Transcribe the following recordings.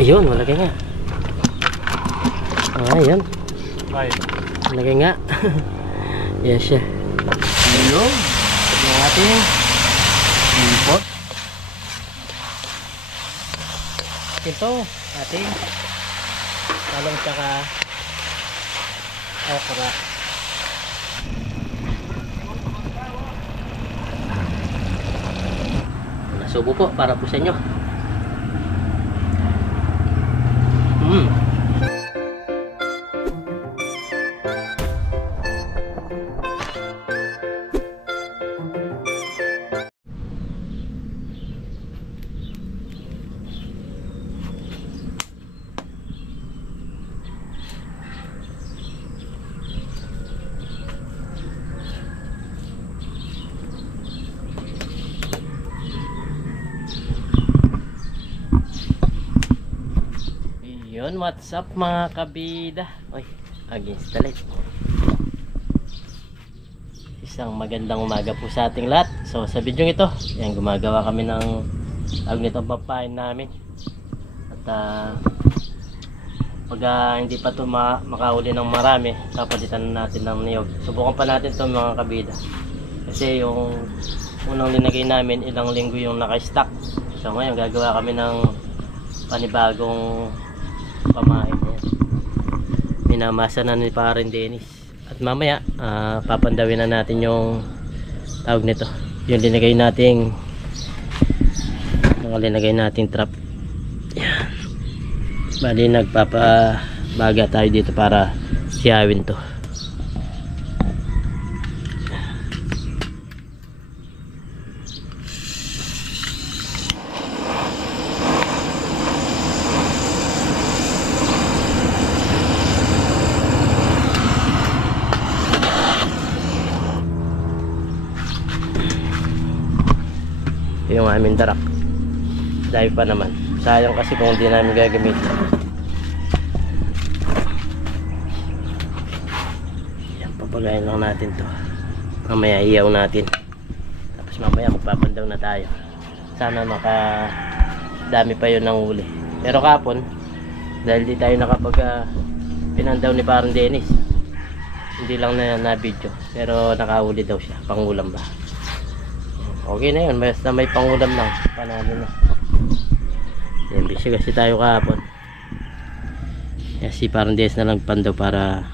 Ayun, malaki nga. Ayun. Ay. Malaki nga. Yes siya. Ayun. Yung ating Import. ito, ating talong tsaka okra. Nasubo po para po sa inyo. Yun, what's up mga kabida? Oy, against the light. Isang magandang umaga po sa ating lahat. So sa video ito, yan, gumagawa kami ng tawag nito papain namin. At pag hindi pa ito makauli ng marami, kapalitan natin ng niyog. Subukan pa natin ito mga kabida. Kasi yung unang linagay namin, ilang linggo yung naka-stock. So ngayon gagawa kami ng panibagong pamain. Minamasa na ni Parin Dennis. At mamaya papandawin na natin yung tawag nito, yung linagay nating trap. Yan. Bali nagpapabaga tayo dito para siyawin to. Yung aming darak, dahil pa naman sayang kasi kung hindi namin gagamitin. Yan, papagayin lang natin to, mamaya iyaw natin, tapos mamaya magpapandaw na tayo. Sana makadami pa yun ng huli. Pero kapon, dahil di tayo nakapag pinandaw ni Parang Dennis, hindi lang na video, pero nakahuli daw siya, pangulam ba. Okay na yun, basta may pangulam lang, panalo na. Yan, busy kasi tayo kahapon. Kasi parang des na lang pandaw para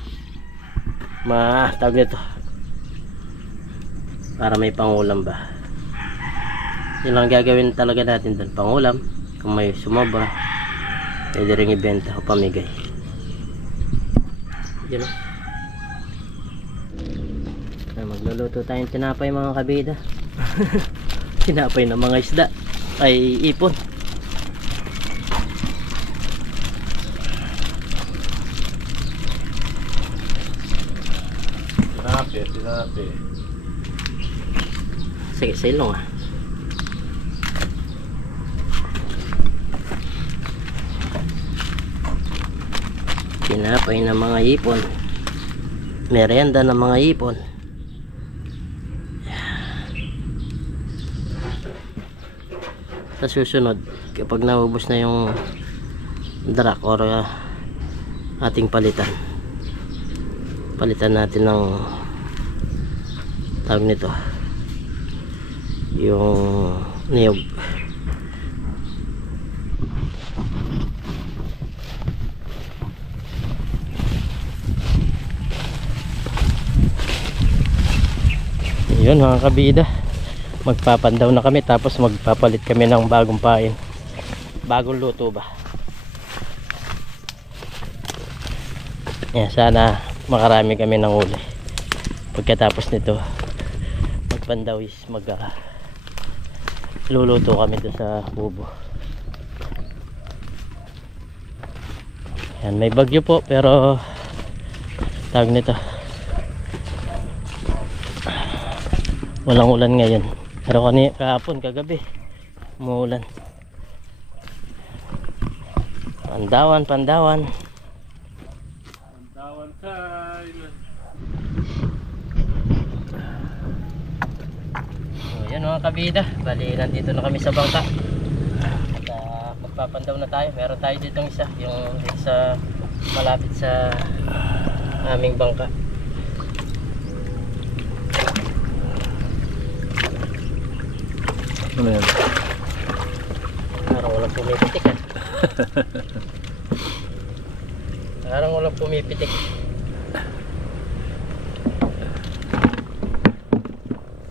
tawag nito, para may pangulam ba. Yun lang gagawin talaga natin doon, pangulam. Kung may sumobra, pwede rin ibenta o pamigay. Yun o. Magluluto tayong tinapay mga kabida. Tinapay ng mga isda ay ipon. Tinapi. Sige, sa ilong tinapay ng mga ipon, merienda ng mga ipon. Sa susunod, kapag naubos na yung darak or ating palitan natin ng tawag nito, yung niyog. Yun mga kabida, magpapandaw na kami, tapos magpapalit kami ng bagong pain, bagong luto ba. Yan, sana makarami kami ng uli. Pagkatapos nito magpandaw is luluto kami doon sa kubo. Yan, may bagyo po pero tawag nito, walang ulan ngayon. Pero kahapon, kagabi umuulan. Pandawan time. So yan mga kabida, bali nandito na kami sa bangka. At Magpapandaw na tayo. Meron tayo ditong isa, yung dito sa malapit sa aming bangka. Ano yan? Parang walang pumipitik ah. Parang walang pumipitik.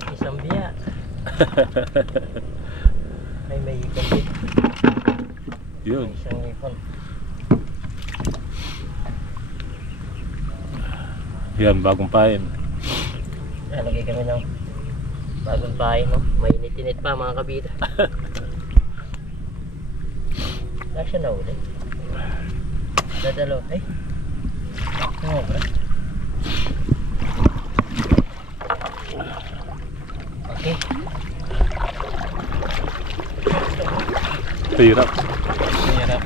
Isang biya. Ay, may ipon din. Yun. May isang ipon. Yan, bagong pain. Lagay kami ng bagong bahay, no? Mainit-init pa mga kabida. Wala siya na uli. Dadalo. Ay. Sumobra. Okay. Hirap. Hirap.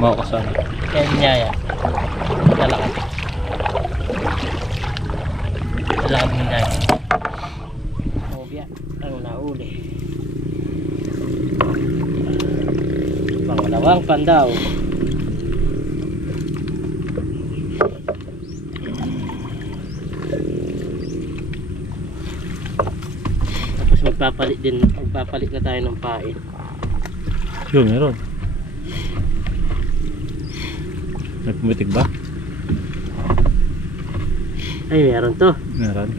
Mau ka sana. Yan niya. Lalakad. Lalakad mo niya. Mobya. Ang nauli. Pangalawang pandaw. Tapos magpapalit na tayo ng pain. Yun, meron. Nagpumitik ba? Ay, meron to. Meron.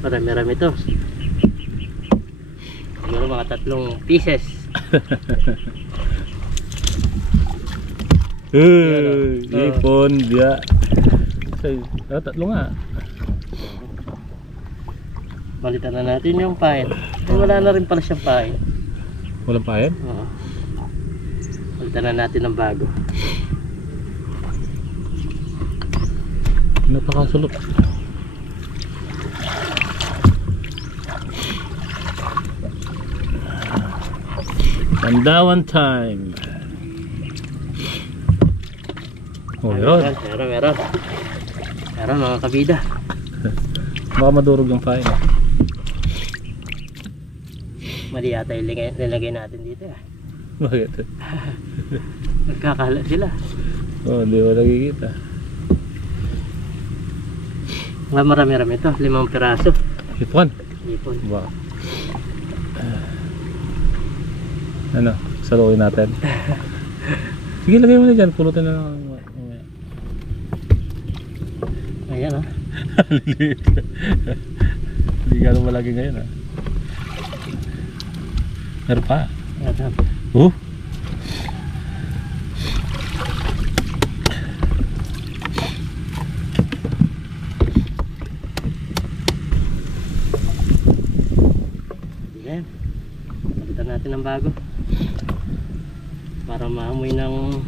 Marami-rami to. Siguro mga 3 pieces. Ipon, biya. Tatlo nga. Balitan na natin yung pain. Ay, wala na rin pala siyang pain. Walang pain? Oo. Balitan na natin ng bago. Napakasulot. Pandawan time. Oh, meron. Meron. Meron mga kabida. Baka madurog yung pain. Mali yata yung nilagay natin dito. Bakit? Nagkakalat sila. Oh, hindi mo nakikita. Marami-rami ito. 5 piraso. Ipon. Ipon. Wow. Ano? Salukin natin. Sige, lagay mo na dyan. Pulutin na lang. Ayan, oh. Hindi gano'n malagi ngayon, ah. Meron pa. Ayan. Ayan. Palitan natin ng bago. Para maamoy ng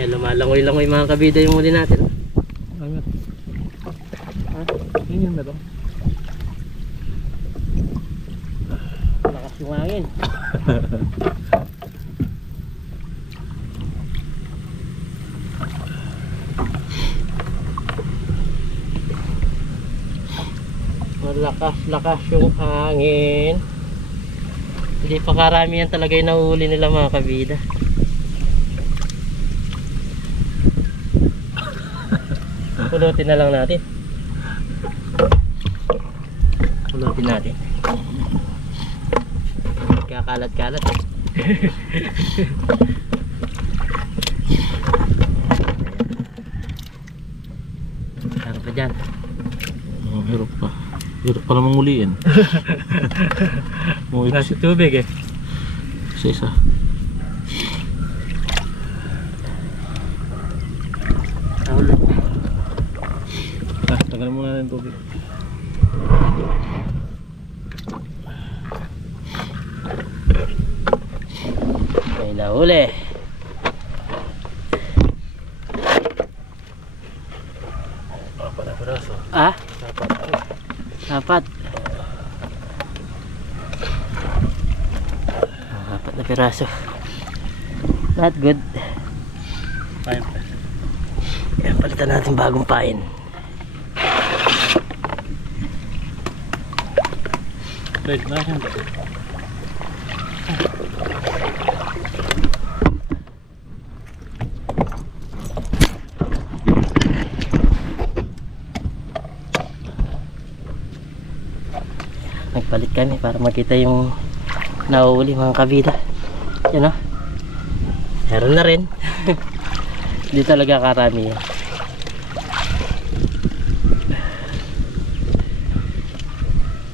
yan, lumalangoy-langoy mga kabida yung muli natin. Ayun. Ha? Yun yun meron. Lakas yung hangin. Malakas-lakas yung hangin. Hindi pa karamihan talaga yung nahuli nila mga kabida. Pulutin na lang natin. Pulutin natin. Kakalat-kalat eh. Ano pa dyan? Oh, hirap pa. Hirap pa namang muliin. Nasa tubig eh. Isa. Nahulog. Tagal muna ng tubig. May nahuli. Apat na piraso. Ah? Apat. 4 na piraso. Not good. Fine. Yan, palitan natin bagong pain. Wait, nahin ba? Nagpalit kami para makita yung nauuli mga kabida. Yan o. Meron na rin. Hindi talaga karami yan.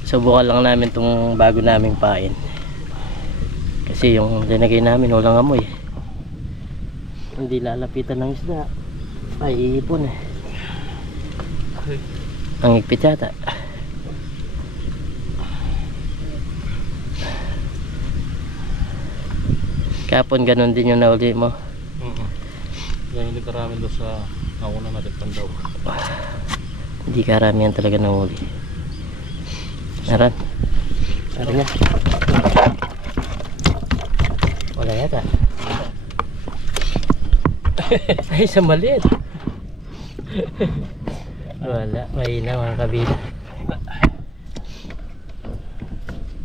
Subukan lang namin itong bago naming pain. Kasi yung linagay namin walang amoy. Hindi lalapitan ng isda. Ay, iipon eh. Ang higpit yata. Kapon ganun din yung nauli mo. Yan hindi karami doon sa nauna natin Pandaw. Hindi karamihan talaga nauli. Meron. Meron niya. Wala yata. Ay, sa maliit. Wala. Mahina mga kabila.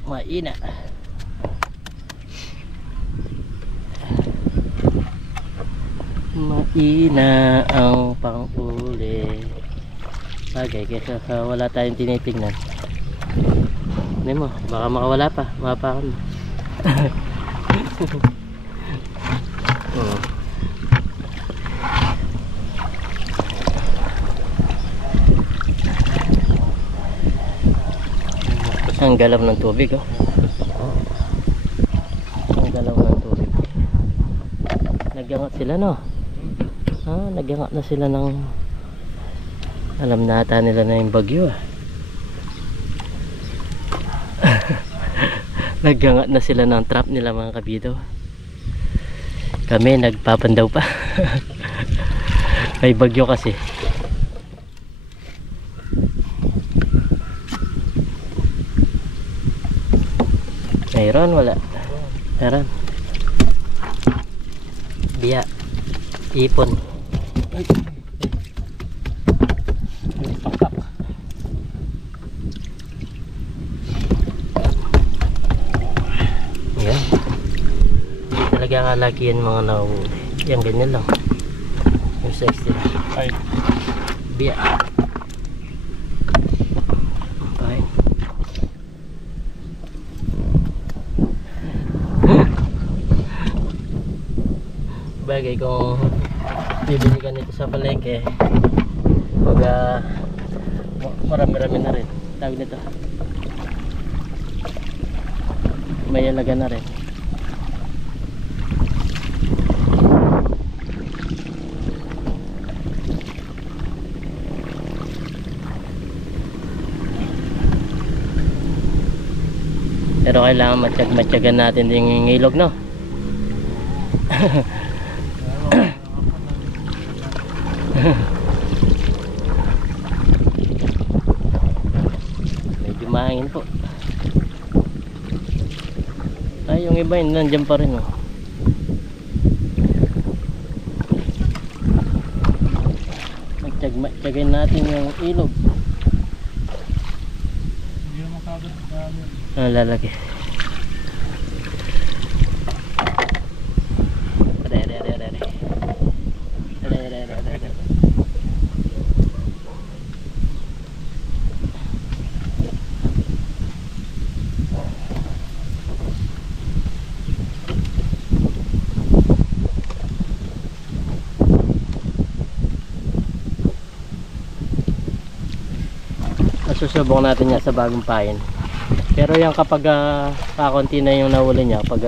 Mahina. Mahina ang pang-uli. Bagay kaysa wala tayong tinitingnan. Hindi mo, baka makawala pa. Mapakan mo. Ang galaw ng tubig, oh. Ang galaw ng tubig. Nagangat sila, no? Nagangat na sila ng... Alam nata nila na yung bagyo, ah. Nagangat na sila ng trap nila mga kabido. Kami nagpapandaw pa. May bagyo kasi. Mayroon, wala. Meron. Biya. Ipon. Yan. Hindi talaga kalaki yan mga nauuli. Yan, ganyan lang. Yung 60. Ay. Biya. Fine. Bagay kung bibili ka nito sa palengke, pag marami-rami na rin. Tawag nito, may alaga na rin. Pero kailangan matyagan natin yung ilog, no? Medyo mahangin po. Ay, yung iba yun nandiyan pa rin, oh. Magtiyagin natin yung ilog. Hindi naman kagad namin. Lalaki. Susubok natin niya sa bagong pain. Pero yung kapag kakunti na yung nahuli niya, pag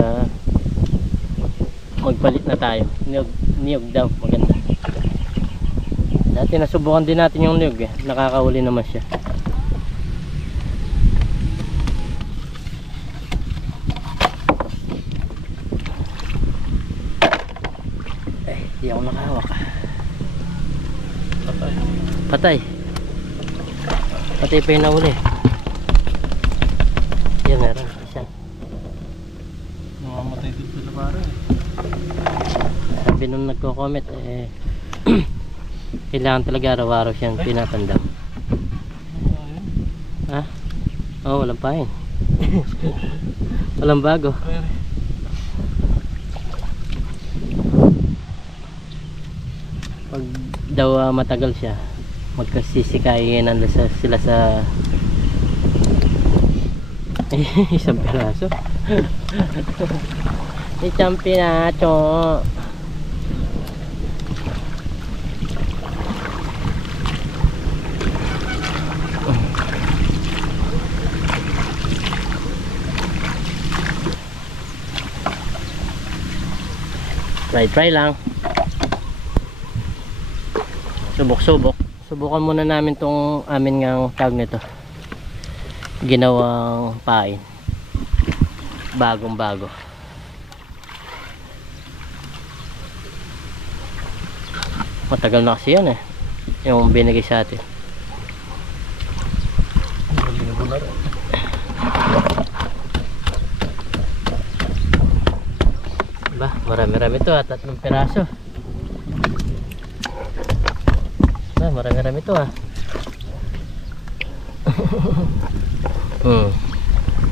magpalit na tayo, niyog daw, maganda. Dati nasubukan din natin yung niyog, nakakahuli naman siya. Di ako nakahawak. Patay. Patay pa yung nahuli. Yan, meron. Isa. Namamatay native sila pare. Sabi nung nagko-comment eh kailangan talaga araw-araw siyang pinapandam. Ha? Oo, walang pahin. Walang bago. Pag daw matagal siya, magkasisikayin sila sa isang piraso. Isang piraso. Try lang. Subok-subok. Subukan muna namin tong amin ngang tawag nito. Ginawang pain. Bagong bago. Matagal na kasi yan eh. Yung binigay sa atin. Ba, marami-rami ito at 3 piraso. Ba, marami-rami ito ah.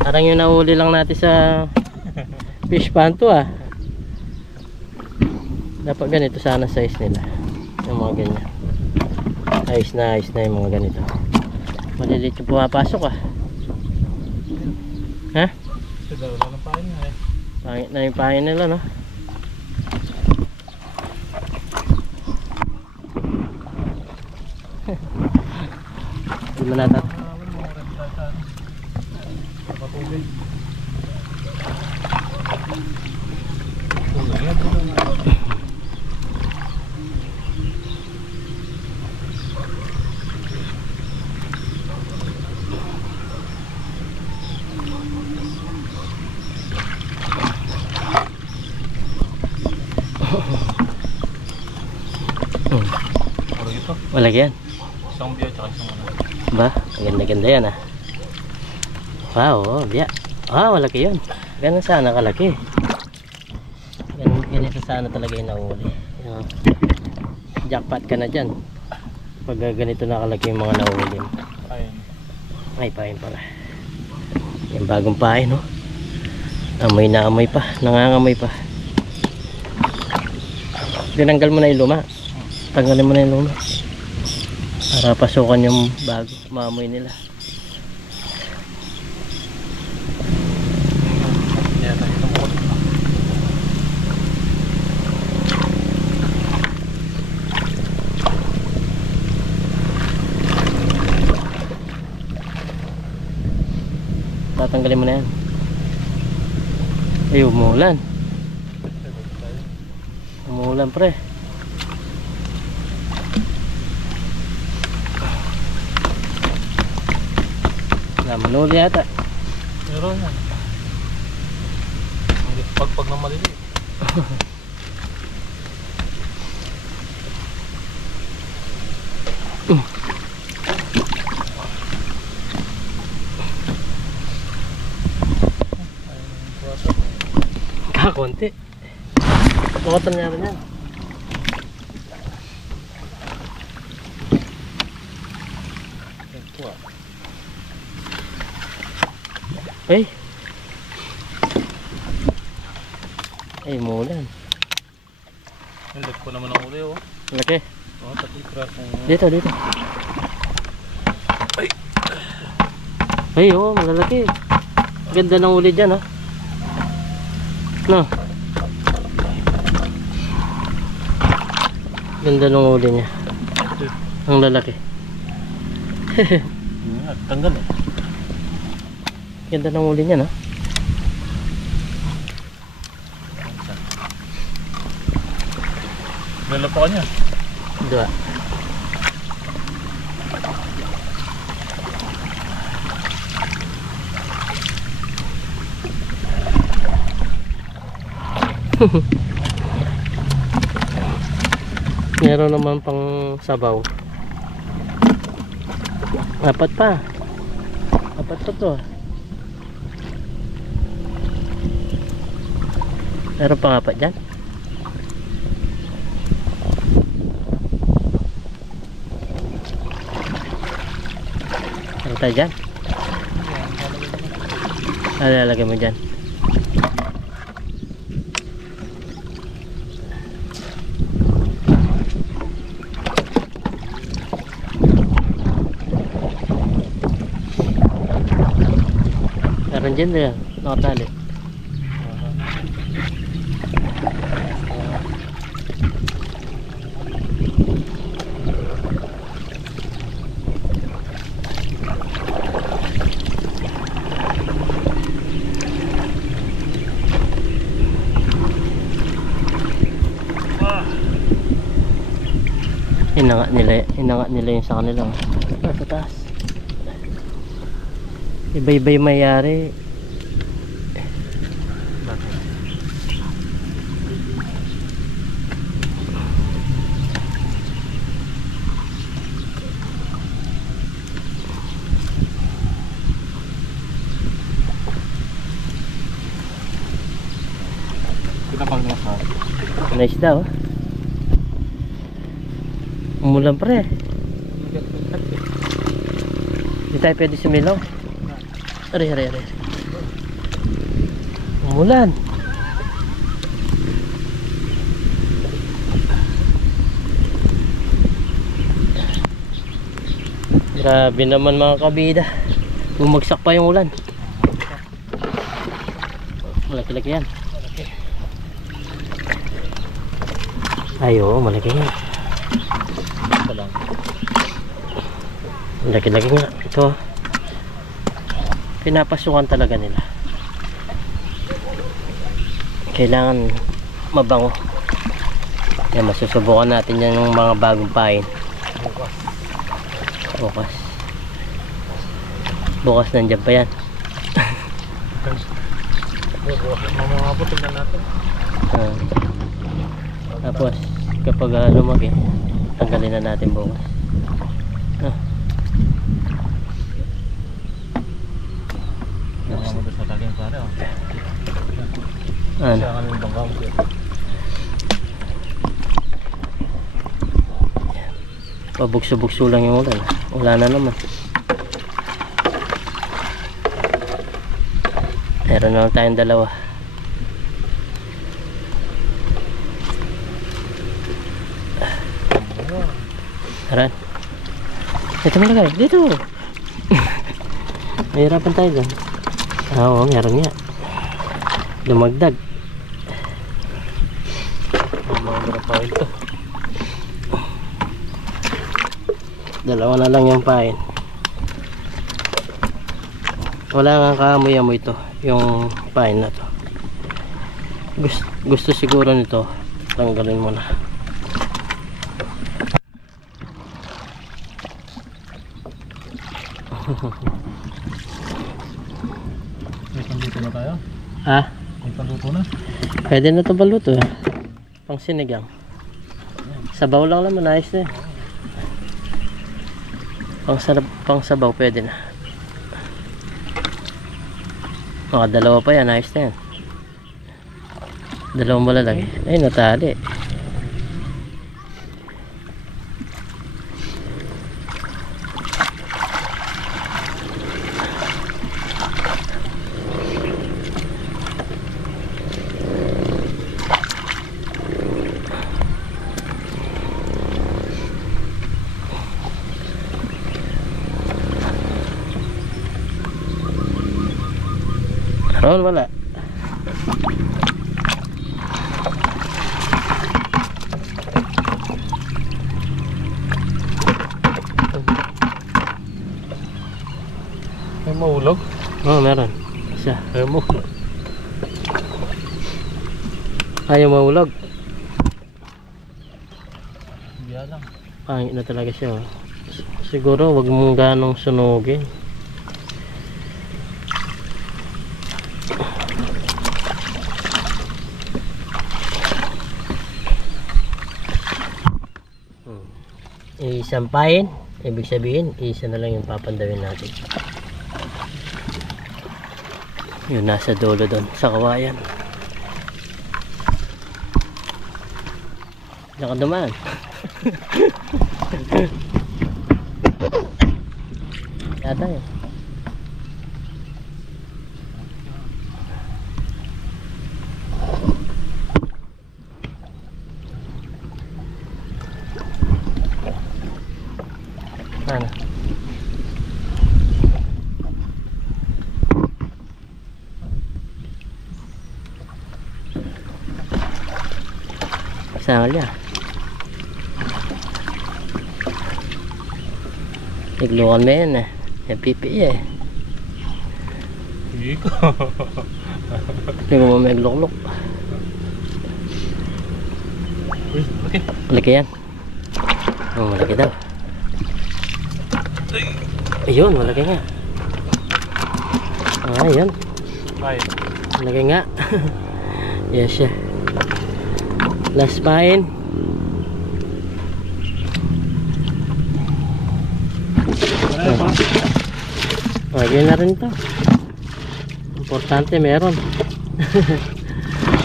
Parang yung nahuli lang natin sa fish pond to ah. Dapat ganito sana size nila. Yung mga ganyan. Ayos na yung mga ganito. Maliliit yung pumapasok ah. Ha? Wala ng pain na eh. Pangit na yung pahin nila no. Hindi mo natat. Malagyan. Isang biya tsaka isang ano. Ba, ganda-ganda yan ah. Wow, oh, biya. Ah, malaki yun. Ganun sana kalaki. Ganito sana talaga yung nahuli. Jackpot ka na dyan. Pag ganito na kalaki yung mga nahuli. Pain. Ay, pahin pala. Yung bagong pahin, no? Amoy na amoy pa. Nangangamoy pa. Tinanggal mo na yung luma. Tanggalin mo na yung luma. Para pasukan yung bago. Maamoy nila. Tatanggalin mo na yan. Ay, umuulan. Umuulan pre. Manuli yata. Meron yan. Hindi pagpag na maliliit. Kakunti. Tukatan niya rin yan. Ay. Ay, umulan. Hindi ko naman ang uli oh. Laki. Oh, tatikras ng... Dito. Ay. Ay, oh, malalaki. Ganda ng uli dyan, ha. No. Ganda ng uli niya. Ang lalaki. Tanggal eh. Ganda ng uli niya, no? Lalapakan niya. Dua. Meron naman pang sabaw. Apat pa to. Meron pa nga pa dyan. Meron tayo dyan. Lalagay mo dyan. Meron dyan na yan. Nakatali. Hinangat nila yung sa kanila. Sa taas. Iba-iba yung mayari. Nice daw. Umulan pre. Hindi tayo pwede sumilaw. Ari. Umulan. Grabe naman mga kabida. Bumagsak pa yung ulan. Malaki-laki yan. Ay oo, malaki yan. Laki-laki nga ito. Pinapasukan talaga nila. Kailangan mabango. Yan, masusubukan natin yan ng mga bagong pain. Bukas nandiyan pa yan. Mamamapot tingnan natin. Tapos kapag lumaki, tanggalin na natin bukas. Ano? Pabugso-bugso lang yung ulan. Wala na naman. Meron na lang tayong dalawa. Aran. Ito mo lagay. Dito. Mahirapan tayo dyan. Oo, meron nga. Lumagdag. Pain to. Dalawa na lang yung pain. Wala nga kaamoy-amoy ito, yung pain na to. Gusto siguro nito, tanggalin mo na. May panluto na tayo? Ha? May panluto na? Pwede na ito baluto. Pang sinigang. Sabaw lang naman, ayos na yun. Pang sabaw pwede na. Dalawa pa yan, ayos na yan. Dalawang malalaki. Ay, natali. Ron, wala. May mahulog? Oo, meron. Isa. May mahulog. Ayaw mahulog. Hindi alam. Pangit na talaga siya. Oh. Siguro wag mong ganong sunugin. Isampahin, ibig sabihin isa na lang yung papandawin natin. Yun, nasa dulo doon sa kawayan. Diyan ka dumaan. Yata yun. Ano? Sangal niya. Iglukan mo yan eh. Yan pipi eh. Hindi ko. Hindi mo maglukluk. Uy, malaki. Malaki yan. Oh, malaki daw. Ayun, malaki nga. Ah, ayun. Ay. Malaki nga. Yes siya. Last pine. Oh, yun na rin to. Importante meron.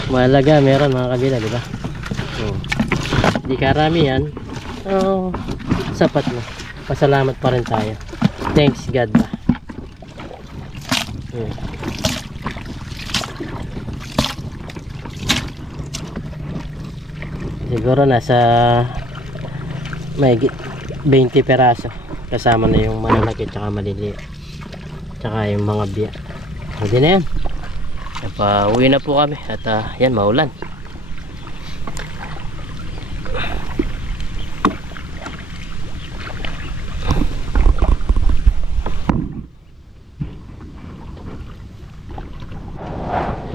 Mahalaga meron mga kabila, di ba? Di karami yan. Oh, sapat na. Pasalamat pa rin tayo. Thanks God ba. Siguro nasa may 20 peraso. Kasama na yung malalaki tsaka maliliit. Tsaka yung mga biya. Hindi na yan. Napauwi na po kami. At yan, maulan.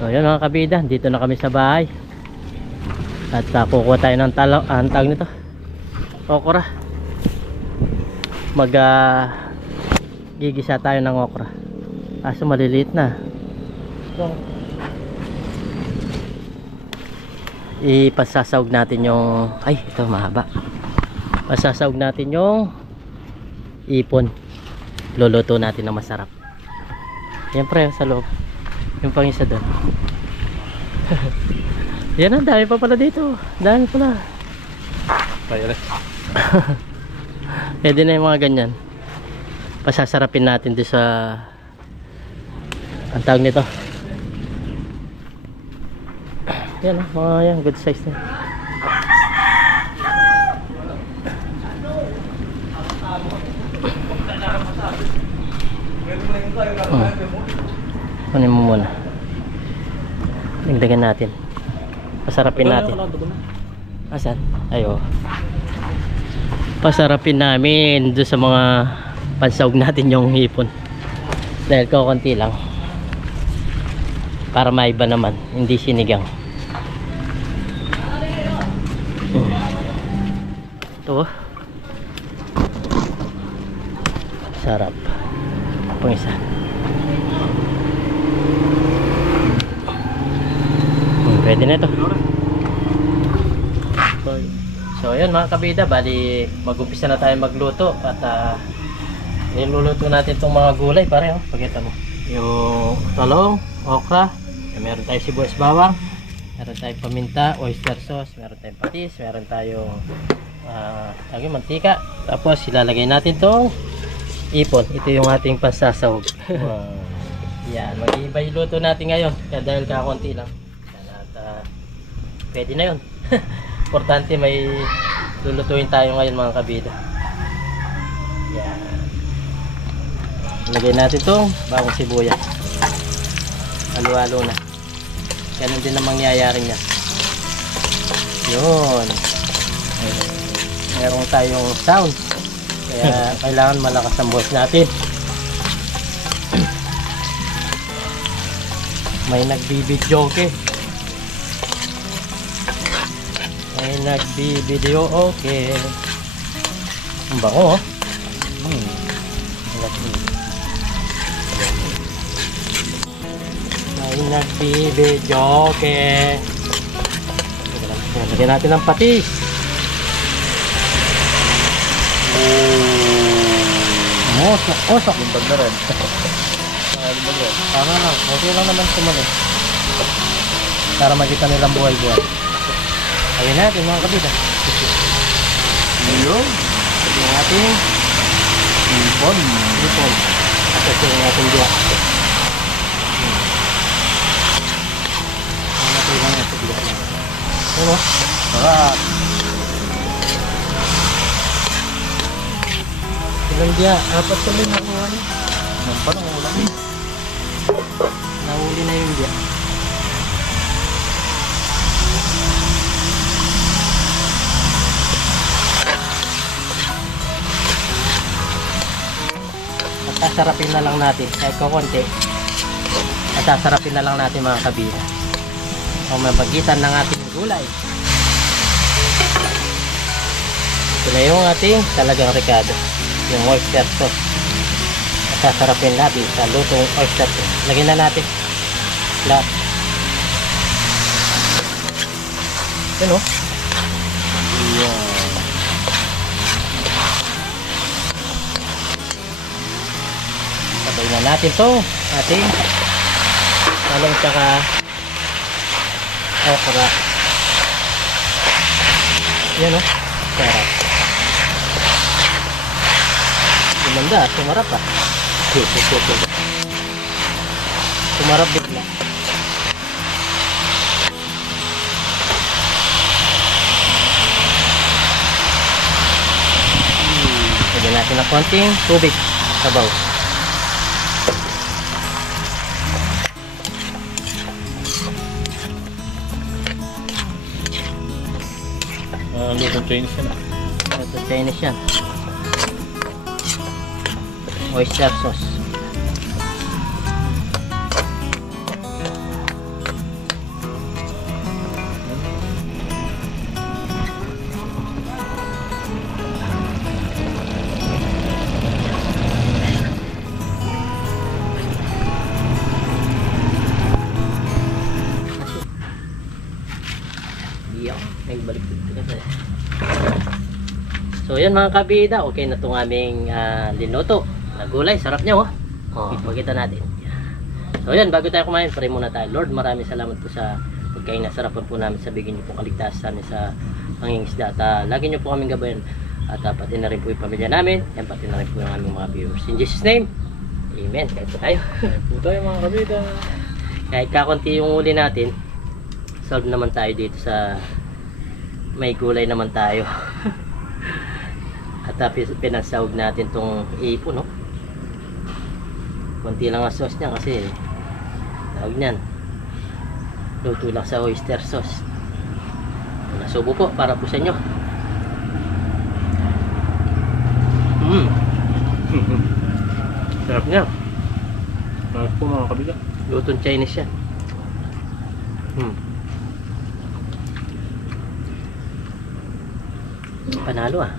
So yan mga kabida, dito na kami sa bahay. At kukuha tayo ng tawag nito, okra. Gigisa tayo ng okra. Kaso maliliit na. So, ipasasawag natin yung ito mahaba. Pasasawag natin yung ipon. Luluto natin na masarap. Yan pre sa loob. Yung pang isa doon. Yan ang dami pa pala dito. Dami pala. Pwede. Pwede na yung mga ganyan. Pasasarapin natin doon sa ang tawag nito. Yan mga yan, good size na. Kunin mo muna. Dagdagan natin. Pasarapin natin. Asan? Ayo. Pasarapin namin doon sa mga pansawag natin yung hipon. Dahil konti lang. Para maiba naman, hindi sinigang. Ito. Sarap. Pang isa. Pwede na ito. So ayun mga kabida, bali mag-umpisa na tayo magluto. At niluluto natin itong mga gulay pareho. Pakita mo yung talong, okra, meron tayong sibuyas bawang, meron tayong paminta, oyster sauce, meron tayong patis, meron tayong mantika. Tapos ilalagay natin itong ipon. Ito yung ating pansasawag. Yan, mag-iiba yung luto natin ngayon kaya dahil kakunti lang. At pwede na yun. Importante may lulutuin tayo ngayon mga kabida. Yan. Lagay natin itong bawang sibuyas. Halo-halo na. Ganun din ang mangyayari niya. Yun. Meron tayong sound. Kaya kailangan malakas ang boses natin. May nagbibidyo okay. May nagbibideo okay. Ang bango. May nagbibidyo okay. Lagyan natin ng patis. Osok. Buntag na rin. Tama lang. Okay lang naman sumunod. Para makita nilang buhay-buhay. Ayun natin mga kabida. Ayun. Sabi natin. Ipon. Ipon. At ito yung ating biyak. Namatay lang yan sa biyak na. Ano? Sarap. Ilang biyak? Apat tuloy nakuha niya. Ano pa nang ulam? Nahuli na yung biyak. At sasarapin na lang natin kahit kukunti. At sasarapin na lang natin mga kabila. O mapagitan ng ating gulay. Ito na yung ating talagang ricado. Yung oyster sauce. At sasarapin natin sa lutong oyster sauce. Lagyan na natin lahat. Yun o. Yan. Sabay na natin to ating talong tsaka okra. Yan o. Sarap. Gumanda. Sumarap ah. Sumarap bigla. Lagyan natin ng konting tubig. Sabaw. Lutong Chinese yan. Ito Chinese yan. Oyster sauce. Nagbalik dito kasi. So yan mga kabida, okay na itong aming linuto na gulay. Sarap niya oh. Ipakita natin. So yan, bago tayo kumain, pray muna tayo. Lord, maraming salamat po sa pagkain na sarapan po namin. Sabihin niyo po kaligtasan sa pangingisda. At lagi niyo po kaming gabayan. At pati na rin po yung pamilya namin. Yan, pati na rin po yung aming mga viewers. In Jesus name, amen. Kahit po tayo. Kain po tayo mga kabida. Kahit kakunti yung uli natin, solve naman tayo dito sa may gulay naman tayo. At pinasahog natin tong ipon no. Kunti lang ang sauce niya kasi tawag niyan luto lang sa oyster sauce. Nasubo po para po sa inyo. Sarap niya. Sarap po mga kabida. Lutong Chinese yan. Panalo ah.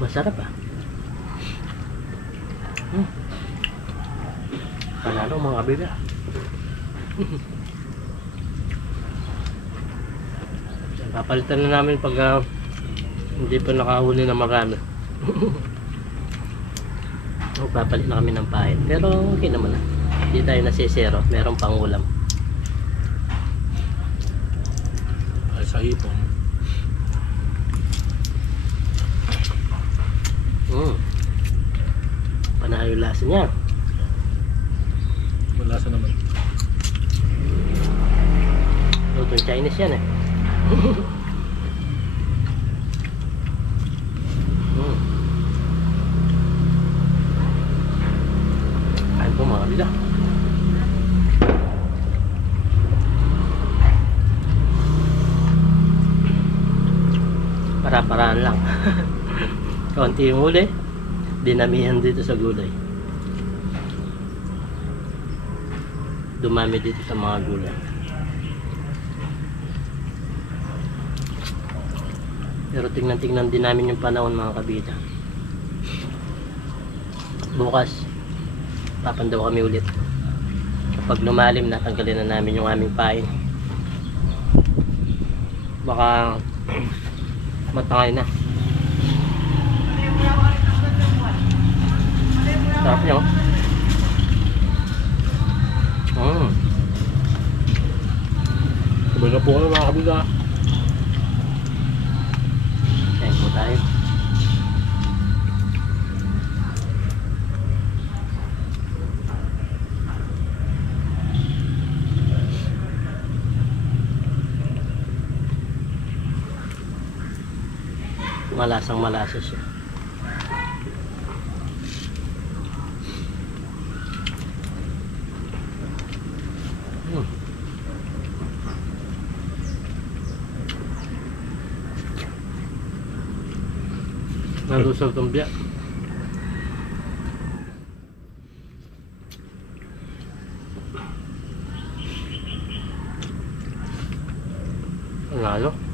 Masarap ah. Panalo mga kabila. Papalitan na namin pag hindi pa nakahuli na marami. Papalit na kami ng pain. Pero okay naman ah. Hindi tayo nasisero. Merong pangulam. Ay sa hipon. Panalo yung lasa niya. Malasa naman. Lutong Chinese yan eh. Kain po mga kabila. Para-paraan lang. Konti yung huli, dinamihan dito sa gulay. Dumami dito sa mga gulay. Pero tingnan-tingnan din namin yung panahon mga kabida. Bukas, papandaw kami ulit. Kapag lumalim, natanggalin na namin yung aming pain. Baka matangay na. Sarap niya oh. Sabay na po kami mga kabida. Kain po tayo. Malasang malasa siya. Nalusog tong biyak. Ang lalo.